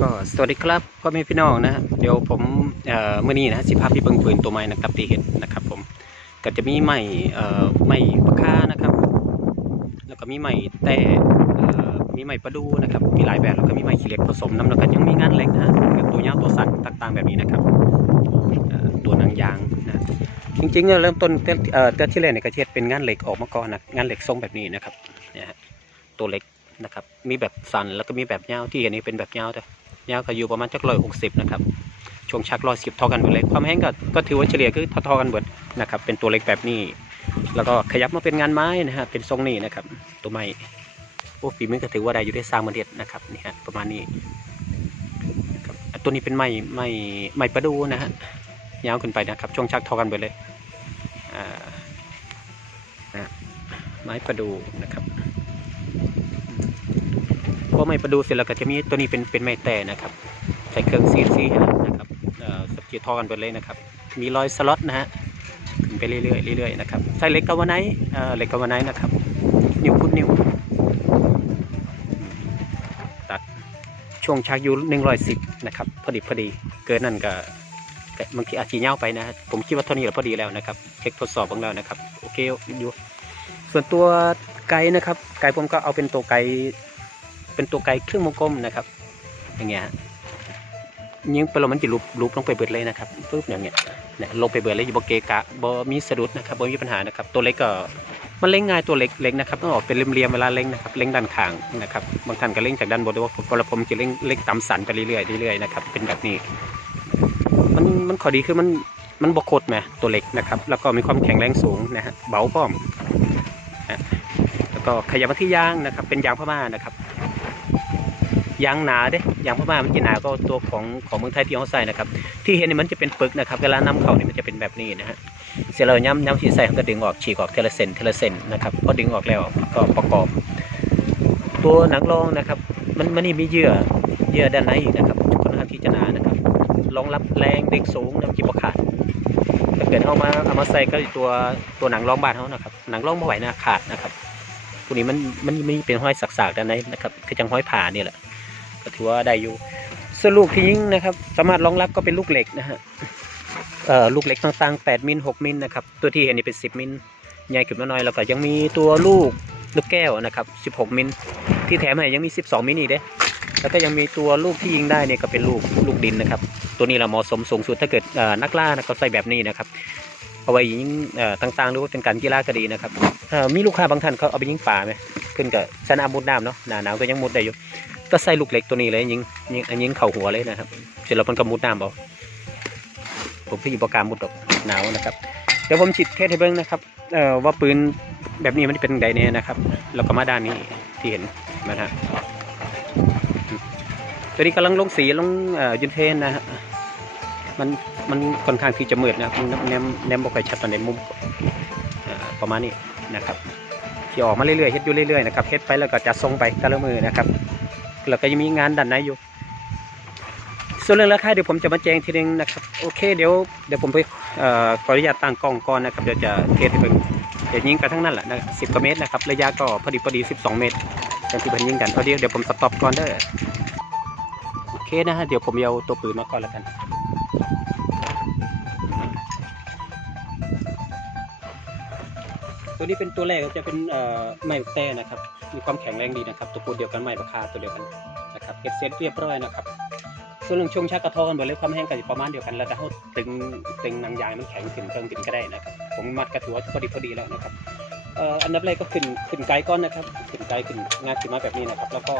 ก็สวัสดีครับพ่อแม่พี่น้องนะฮะเดี๋ยวผมเมื่อนี้นะสิพาพพี่เบิงปืนตัวใหม่นะครับที่เห็นนะครับผมก็จะมีใหม่ใหม่ปากกานะครับ แล้วก็มีใหม่แต่มีใหม่ประดูนะครับมีหลายแบบแล้วก็มีใหม่ขี้เล็กผสมน้ำแล้วก็ยังมีงานเหล็กนะฮะกับตัวยาวตัวสั้นต่างๆแบบนี้นะครับตัวหนังยางนะจริงๆเนี่ยเริ่มต้นเต้นเอ่อเตที่แรกเนี่ยก็เทศเป็นงานเหล็กออกมาก่อนนะงานเหล็กทรงแบบนี้นะครับเนี่ยฮะตัวเล็กนะครับมีแบบสั้นแล้วก็มีแบบยาวที่อันนี้เป็นแบบยาวแต่ ยาวก็อยู่ประมาณจักร้อยหกสิบนะครับช่วงชักร้อยสิบเท่ากันหมดเลย ความแห้งก็ก็ถือว่าเฉลี่ยคือเท่าๆกันหมดนะครับเป็นตัวเล็กแบบนี้ แล้วก็ขยับมาเป็นงานไม้นะฮะเป็นทรงนี้นะครับ ตัวไม้โอ้ฝีมือก็ถือว่าได้อยู่ได้สร้างมาเด็ดนะครับนี่ฮะประมาณนี้นะครับตัวนี้เป็นไม้ไม้ไม้ประดูนะฮะยาวขึ้นไปนะครับ ช่วงชักเท่ากันหมดเลยอ่านะไม้ประดูนะครับ พอไม่ประดูเสร็จแล้วก็จะมีตัวนี้เป็นเป็นไม้แต่นะครับใส่เครื่องซีซีนะครับเอ่อสกีทอกันไปเลยนะครับ มีรอยสล็อตนะฮะขึ้นไปเรื่อยๆเรื่อยๆนะครับใส่เหล็กกาวไนท์เอ่อเหล็กกาวไนท์นะครับนิ้วพุดนิ้วตัดช่วงชักอยูหนึ่งร้อยสิบนะครับพอดีพอดีเกินนั่นก็ก็บางทีอาจจะเน่าไปนะผมคิดว่าเท่านี้แหละพอดีแล้วนะครับเช็คทดสอบของเรานะครับโอเคอยู่ส่วนตัวไกด์นะครับไกด์ผมก็เอาเป็นตัวไกด์ เป็นตัวไกลครึ่งวงกลมนะครับ อย่างเงี้ยยิงไปแล้วมันจะลุบลุบลงไปเบิดเลยนะครับปุ๊บอย่างเงี้ยเนี่ยลงไปเบิดเลยอยู่บเกกะบมีสะดุดนะครับบมีปัญหานะครับ ตัวเล็กก็มันเล่งง่ายตัวเล็กเล็กนะครับต้องออกเป็นเรียมๆเวลาเล่งนะครับเล่งด้านข้างนะครับบางท่านก็เล่งจากด้านบนแต่ว่าผมผมจะเล่งเล่งต่ำสันไปเรื่อยๆเรื่อยๆนะครับเป็นแบบนี้ มันมันข้อดีคือมันมันบกคดไหมตัวเล็กนะครับ แล้วก็มีความแข็งแรงสูงนะฮะเบาพร้อมแล้วก็ขยับมาที่ยางนะครับ เป็นยางพม่านะครับ ยางหนาเด้ยางพม่ามันจะหนาก็ตัวของของเมืองไทยที่เขาใส่นะครับ ที่เห็นนี่มันจะเป็นปึกนะครับเวลานำเข้านี่มันจะเป็นแบบนี้นะฮะเสร็จแล้วย้ำย้ำที่ใส่เขาก็ดึงออกฉีกออกเทละเซนเทละเซนนะครับพอดึงออกแล้วก็ประกอบ ตัวหนังรองนะครับ มันมันนี่มีเยื่อเยื่อด้านในอีกนะครับค่อนข้างที่จะหนานะครับรองรับแรงเด็กสูงน้ำจิบขาดถ้าเกิดเอามาเอามาใส่ก็ตัวตัวหนังรองบานเขานะครับหนังรองไม่ไหวนะขาดนะครับตัวนี้มันมันมันเป็นห้อยสักๆด้านในนะครับคือจังห้อยผ่านี่แหละ ถือว่าได้อยู่ส่วนลูกที่ยิงนะครับ สามารถรองรับก็เป็นลูกเหล็กนะฮะเอ่อลูกเหล็กต่างๆ 8 มิล 6 มิลนะครับ ตัวที่เห็นนี่เป็น 10 มิลใหญ่ขึ้นมาหน่อยแล้วก็ยังมีตัวลูกลูกแก้วนะครับ 16 มิลที่แถมให้ยังมี 12 มิลอีกเด้แล้วก็ยังมีตัวลูกที่ยิงได้เนี่ยก็เป็นลูกลูกดินนะครับ ตัวนี้เราเหมาะสมสูงสุดถ้าเกิดเอ่อนักล่านะเขาใส่แบบนี้นะครับเอาไว้ยิงเอ่อต่างๆหรือว่าเป็นการกีฬาก็ดีนะครับเอ่อมีลูกค้าบางท่านเขาเอาไปยิงป่าไหมขึ้นกับสนามมุดน้ำเนาะหนาหนาวก็ยังมุดได้อยู่ ก็ใส่ลูกเล็กตัวนี้เลยยิงยิงยิงเข่าหัวเลยนะครับเสร็จแล้วมันก็มุดน้ำเอาผมพี่อยู่ประการมุดดอกหนาวนะครับ เดี๋ยวผมจิดเทสให้เบิ้งนะครับเอ่อว่าปืนแบบนี้มันเป็นไดเนี่ยนะครับแล้วก็มาด้านนี้ที่เห็นนะฮะตัวนี้กำลังลงสีลงยุนเทนนะฮะมันมันค่อนข้างที่จะมืดนะครับมันแนมแนมบอกไปชัดตอนในมุมประมาณนี้นะครับที่ออกมาเรื่อยๆเฮ็ดอยู่เรื่อยๆนะครับเฮ็ดไปแล้วก็จะทรงไปแต่ละมือนะครับ แล้วก็ยังมีงานด้านในอยู่ ส่วนเรื่องราคาเดี๋ยวผมจะมาแจ้งทีนึงนะครับ โอเคเดี๋ยวเดี๋ยวผมไปขออนุญาตตั้งกล้องก่อนนะครับ เดี๋ยวจะเทสให้เบิ่งเดี๋ยวยิงกันทั้งนั้นแหละนะสิบกว่าเมตรนะครับ ระยะก็พอดีพอดีสิบสองเมตรกันที่เพิ่นยิงกันเอาเดี๋ยวเดี๋ยวผมสต็อปก่อนเด้อโอเคนะฮะเดี๋ยวผมเอาตัวปืนมาก่อนแล้วกันตัวนี้เป็นตัวแรกก็จะเป็นไม้แต้นะครับ มีความแข็งแรงดีนะครับตัวปูเดียวกันไม้ราคาตัวเดียวกันนะครับเก็บเซตเรียบร้อยนะครับส่วนเรื่องช่วงชักกระทอกันหมดเลยความแห้งก็จะประมาณเดียวกันแล้วแต่เขาตึงตึงนังยางมันแข็งขึ้นเครื่องบินก็ได้นะครับผมมัดก็ถือว่าพอดีพอดีแล้วนะครับอันดับแรกก็ขึ้นขึ้นไกลก้อนนะครับขึ้นไกลขึ้นงาขึ้นมาแบบนี้นะครับ แล้วก็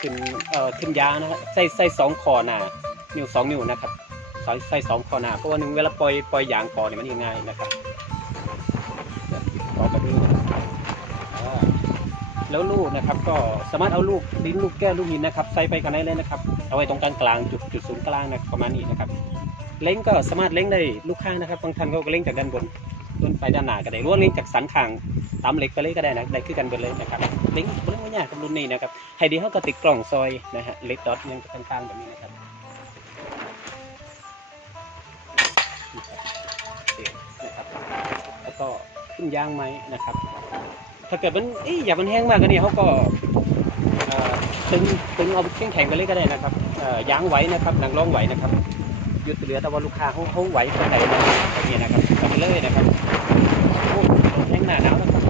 ขึ้นเอ่อขึ้นยานะครับใส่ใส่สองคอหนานิ้วสองนิ้วนะครับใส่ใส่สองคอหนาเพราะว่าหนึ่งเวลาปล่อยปล่อยยางคอเนี่ยมันง่ายนะครับต่อแบบนี้นะครับอ่า แล้วลูกนะครับ ก็สามารถเอาลูกลิ้นลูกแก้วลูกหินนะครับใส่ไปกันได้เลยนะครับ เอาไว้ตรงกลางกลางจุดจุดศูนย์กลางนะประมาณนี้นะครับ เล้งก็สามารถเล้งได้ลูกข้างนะครับบางท่านเขาก็เล้งจากด้านบนต้นไปด้านหน้าก็ได้หรือว่าเล้งจากสันคางตามเหล็กไปเลยก็ได้นะได้คือกันไปเลยนะครับเล้งเล้งไม่ยากกับรุ่นนี้นะครับให้ดีเขาก็ติดกล่องซอยนะฮะเล็กดอทยังจะข้างๆแบบนี้นะครับนี่นะครับแล้วก็ขึ้นยางไหมนะครับ ถ้าเกิดมันเอ้ยอย่ามันแห้งมากก็นี่ยเขาก็ตึงตึงเอาแข็งแข็งไปเลยก็ได้นะครับยางไหวนะครับหนังร้องไหวนะครับหยุดเหลือแต่ว่าลูกค้าเขาเขาไหวไปไหนนะครับอย่างนี้นะครับทำไปเลยนะครับโอ้แห้งหนาหนาวนะครับ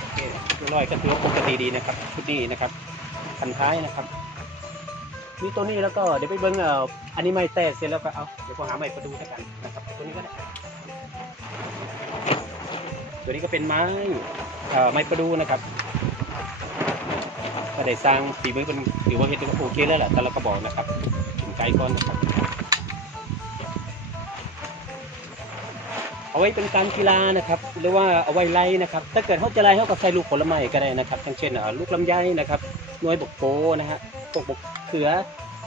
โอเครียบร้อยก็ถือว่าปกติดีนะครับชุดนี้นะครับคันท้ายนะครับมีตัวนี้แล้วก็เดี๋ยวไปเบิ้งอันนี้ไม่แต่เสร็จแล้วก็เอาเดี๋ยวพอหาใหม่ประดูแล้วกันนะครับ ตัวนี้ก็ได้ตัวนี้ก็เป็นไม้อ่อไม้ประดูนะครับก็ได้สร้างฝีมือเป็นถือว่าเห็นโอเคแล้วแหละแต่เราก็บอกนะครับถึงไกลก่อนนะครับเอาไว้เป็นการกีฬานะครับ หรือว่าเอาไว้ไล่นะครับ ถ้าเกิดเขาจะไล่เขาก็ใส่ลูกผลไม้ก็ได้นะครับทั้งเช่นลูกลำไยนะครับนวยบกโปนะฮะพวกบกเขือ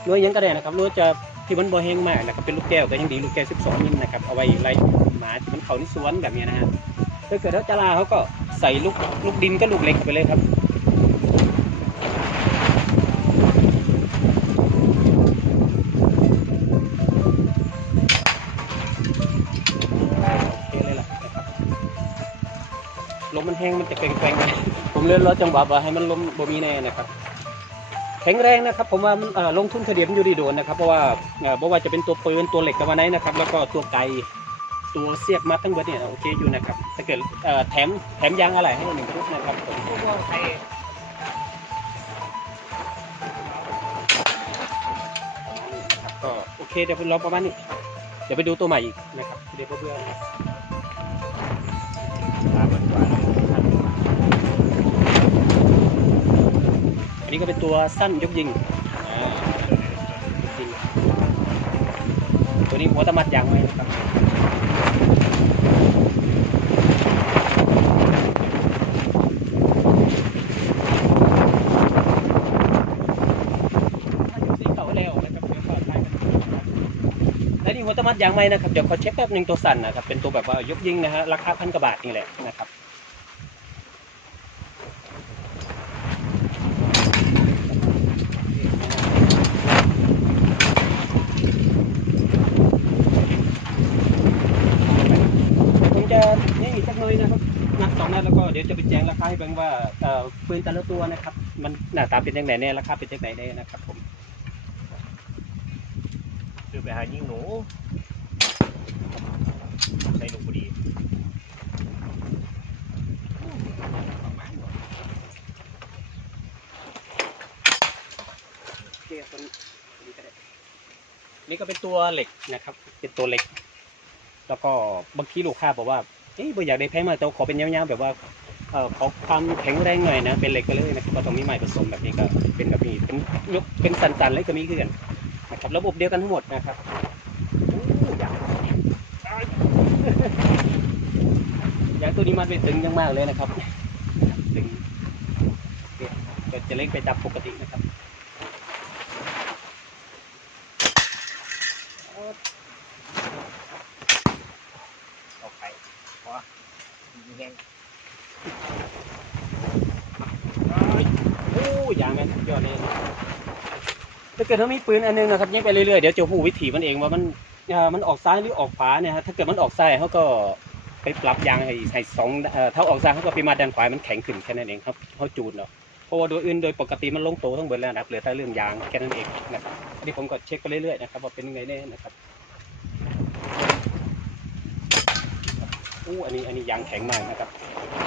นวยยังก็ได้นะครับน่วยจะ ที่มันบ่แห้งมากนะครับเป็นลูกแก้วก็ยังดีลูกแก้ว 12มิลนะครับเอาไว้ไล่หมาที่มันเขาในสวนแบบนี้นะฮะถ้าเกิดเขาจะลาเขาก็ใส่ลูกลูกดินก็ลูกเล็กไปเลยครับโอเคเลยล่ะนะครับลมมันแห้งมันจะแกว่งๆผมเลื่อนรถจังหวะว่าให้มันลมบ่มีแน่นะครับ แข็งแรงนะครับผมว่าลงทุนเฉลี่ยมันอยู่ดีโดนนะครับเพราะว่าเอ่อบ่ว่าจะเป็นตัวปืนตัวเหล็กกับวันไหนนะครับ แล้วก็ตัวไกตัวเสียบมาทั้งหมดเนี่ยโอเคอยู่นะครับถ้าเกิดแถมแถมยางอะไรให้หนึ่งกระดุกนะครับผมนะครับก็โอเคเดี๋ยวเราประมาณนี้เดี๋ยวไปดูตัวใหม่อีกนะครับเดี๋ยวเพื่อน ก็เป็นตัวสั้นยกยิง ตัวนี้หัวตะมัดยางไหมนะครับแล้วนี่หัวตะมัดยางไหมนะครับ เดี๋ยวขอเช็คแป๊บหนึ่งตัวสั้นนะครับ เป็นตัวแบบว่ายกยิงนะฮะ ราคาพันกว่าบาทนี่แหละนะครับ ผมจะนี่อีกสักหน่อยนะครับนัดสองนัดแล้วก็เดี๋ยวจะไปแจ้งราคา ให้เบิ่งว่าเอ่อปืนแต่ละตัวนะครับ มันหน้าตาเป็นยังไงแน่ราคาเป็นยังไงแน่นะครับผมคือไปหายิงหนูใส่หนูพอดีโอเคตัวนี้ตัวนี้ก็ได้นี่ก็เป็นตัวเหล็กนะครับ เป็นตัวเหล็ก แล้วก็บางทีลูกค้าบอกว่าเอ้ยบ่อยากได้แพงมากแต่ว่าขอเป็นยาวๆแบบว่า เอ่อขอความแข็งแรงหน่อยนะ เป็นเหล็กก็เลยนะครับก็ต้องมีไม้ผสมแบบนี้ก็เป็นแบบนี้เป็นยกเป็นสันๆเลยก็มีคือกันนะครับระบบเดียวกันทั้งหมดนะครับโอ้ยางยตัวนี้มันเป็นตึงยังมากเลยนะครับตึงจะเล็กไปจับปกตินะครับ เอาไปเพราะยิงแห้ง โอ้ยางแม่นยอดเลยถ้า เกิดถ้ามีปืนอันนึงนะครับยิงไปเรื่อยๆเดี๋ยวจะหูวิถีมันเองว่ามันเอ่อมันออกซ้ายหรือออกขวาเนี่ยฮะถ้าเกิดมันออกซ้ายเขาก็ไปปรับยางให้ให้สองเอ่อถ้าออกซ้ายเขาก็ไปมาด้านขวามันแข็งขึ้นแค่นั้นเองครับเขาจูนเนาะเพราะว่าโดยอื่นโดยปกติมันลงโตทั้งหมดแล้วนะครับเหลือแต่เรื่องยางแค่นั้นเองนะครับอันนี้ผมก็เช็คไปเรื่อยๆนะครับว่าเป็นยังไงแน่นะครับ อู้อันนี้อันนี้ยางแข็งมากนะครับ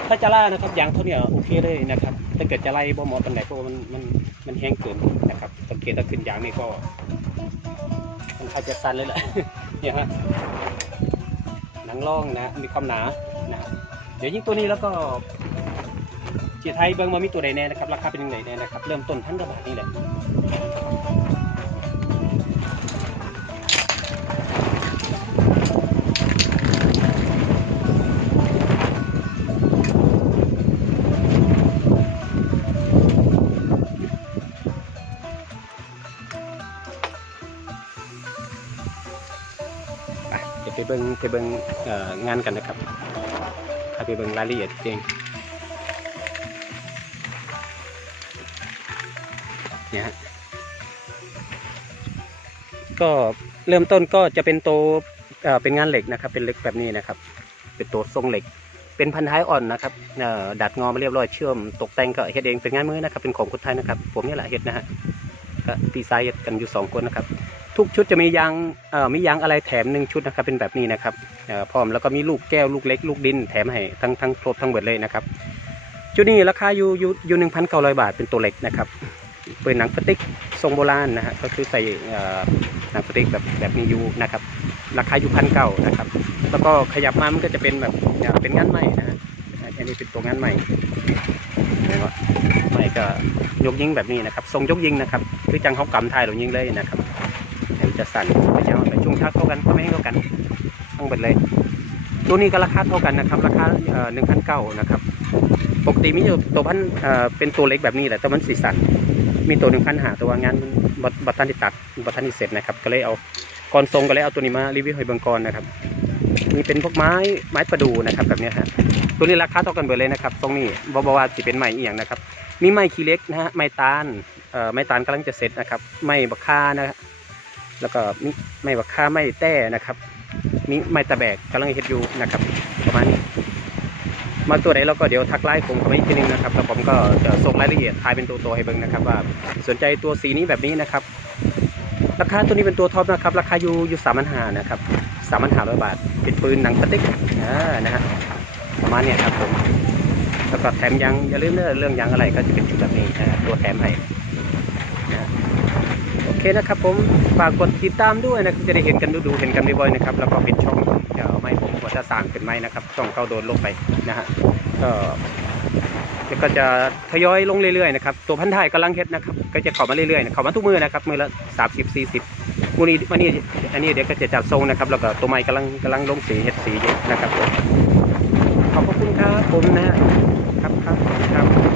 ถ้าจะล่านะครับยางเท่านี้โอเคเลยนะครับถ้าเกิดจะไล่บ่หมอปันไหนเพราะมันมันมันแห้งเกินนะครับ สังเกตถ้าขึ้นยางนี่ก็มันค่อนข้าจะสั้นเลยแหละเนี่ยฮะหนังร่องนะมีความหนานะครับเดี๋ยวยิ่งตัวนี้แล้วก็เจียไทยเบิ้งมามีตัวใดแน่นะครับ ราคาเป็นยังไงแน่นะครับ เริ่มต้นพันกว่าบาทนี่แหละ ไปเบิ้งไปเบิ้งานกันนะครับพาไปเบิ้งรายละเอียดเองเนี่ยฮะก็เริ่มต้นก็จะเป็นโตเเป็นงานเหล็กนะครับ เป็นเหล็กแบบนี้นะครับ เป็นตัวทรงเหล็ก เป็นพันท้ายอ่อนนะครับดัดงอมาเรียบร้อยเชื่อมตกแต่งก็เฮ็ดเองเป็นงานมือนะครับ เป็นของคนไทยนะครับ ผมนี่แหละเฮ็ดนะฮะก็ปีไซด์กันอยู่สองคนนะครับ ทุกชุดจะมียางเอ่อมียางอะไรแถมหนึ่งชุดนะครับเป็นแบบนี้นะครับเอ่อพร้อมแล้วก็มีลูกแก้วลูกเล็กลูกดินแถมให้ทั้งทั้งครบทั้งหมดเลยนะครับชุดนี้ราคาอยู่อยู่อยู่หนึ่งพันเก้าร้อยบาทเป็นตัวเล็กนะครับเป็นหนังพลาสติกทรงโบราณนะฮะก็คือใส่หนังพลาสติกแบบแบบนี้อยู่นะครับ ราคาอยู่พันเก้านะครับ แล้วก็ขยับมามันก็จะเป็นแบบเป็นงานใหม่นะฮะอันนี้เป็นตัวงานใหม่เห็นไมใหม่ก็ยกยิงแบบนี้นะครับ ทรงยกยิงนะครับคือจังเขากำไทยเรายิงเลยนะครับ จะสั่นไปยาวไปช่วงชักเท่ากันก็ไม่ให้เท่ากันทั้งหมดเลย ตัวนี้ก็ราคาเท่ากันนะครับ ราคาหนึ่งพันเก้านะครับ ปกติมีอยู่ตัวพันเอ่อเป็นตัวเล็กแบบนี้แหละแต่มันสีสัน มีตัวหนึ่งพันหาตัวงานบัตบัตทันที่ตัดบัตรทันที่เสร็จนะครับ ก็เลยเอาก่อนทรงก็เลยเอาตัวนี้มารีวิวให้เบิ่งก่อนนะครับมีเป็นพวกไม้ไม้ประดูนะครับแบบนี้ฮะตัวนี้ราคาเท่ากันเบิดเลยนะครับ ตรงนี้บอบว่าสิเป็นไม้เอียงนะครับ มีไม้ขี้เล็กนะฮะไม้ตาลเอ่อไม้ตาลกำลังจะเสร็จนะครับไม้บักค่านะฮะ แล้วก็มีไม้บักค่าไม้แต้นะครับ มีไม้ตะแบกกำลังเฮ็ดอยู่นะครับ ประมาณนี้มาตัวไหนเราก็เดี๋ยวทักไลน์ผมเข้ามาอีกทีนึงนะครับแล้วผมก็จะส่งรายละเอียดทายเป็นตัวตัวให้เบิ่งนะครับ ว่าสนใจตัวสีนี้แบบนี้นะครับ ราคาตัวนี้เป็นตัวท็อปนะครับ ราคาอยู่อยู่สามพันห้านะครับสามพันห้าร้อยบาท เป็นปืนหนังสติ๊กอ่านะฮะประมาณนี้ครับผมแล้วก็แถมยังอย่าลืมเรื่องเรื่องยังอะไรก็จะเป็นชุดแบบนี้นะตัวแถมให้นะ เคนะครับผมฝากกดติดตามด้วยนะครับจะได้เห็นกันดูๆเห็นกันบ่อยๆนะครับแล้วก็เป็นช่องเดี๋ยวไม่ผมก็จะสั่งเป็นไม้นะครับช่องเก้าโดนลงไปนะฮะก็ก็จะทยอยลงเรื่อยๆนะครับตัวพันธุ์ไทยกำลังเฮ็ดนะครับก็จะเข้ามาเรื่อยๆเข้ามาทุกมือนะครับมือละสามสิบสี่สิบมือนี้วันนี้อันนี้เดี๋ยวก็จะจัดทรงนะครับแล้วก็ตัวใหม่กำลังกำลังลงสีเฮ็ดสีอยู่นะครับขอบคุณครับผมนะฮะครับครับครับ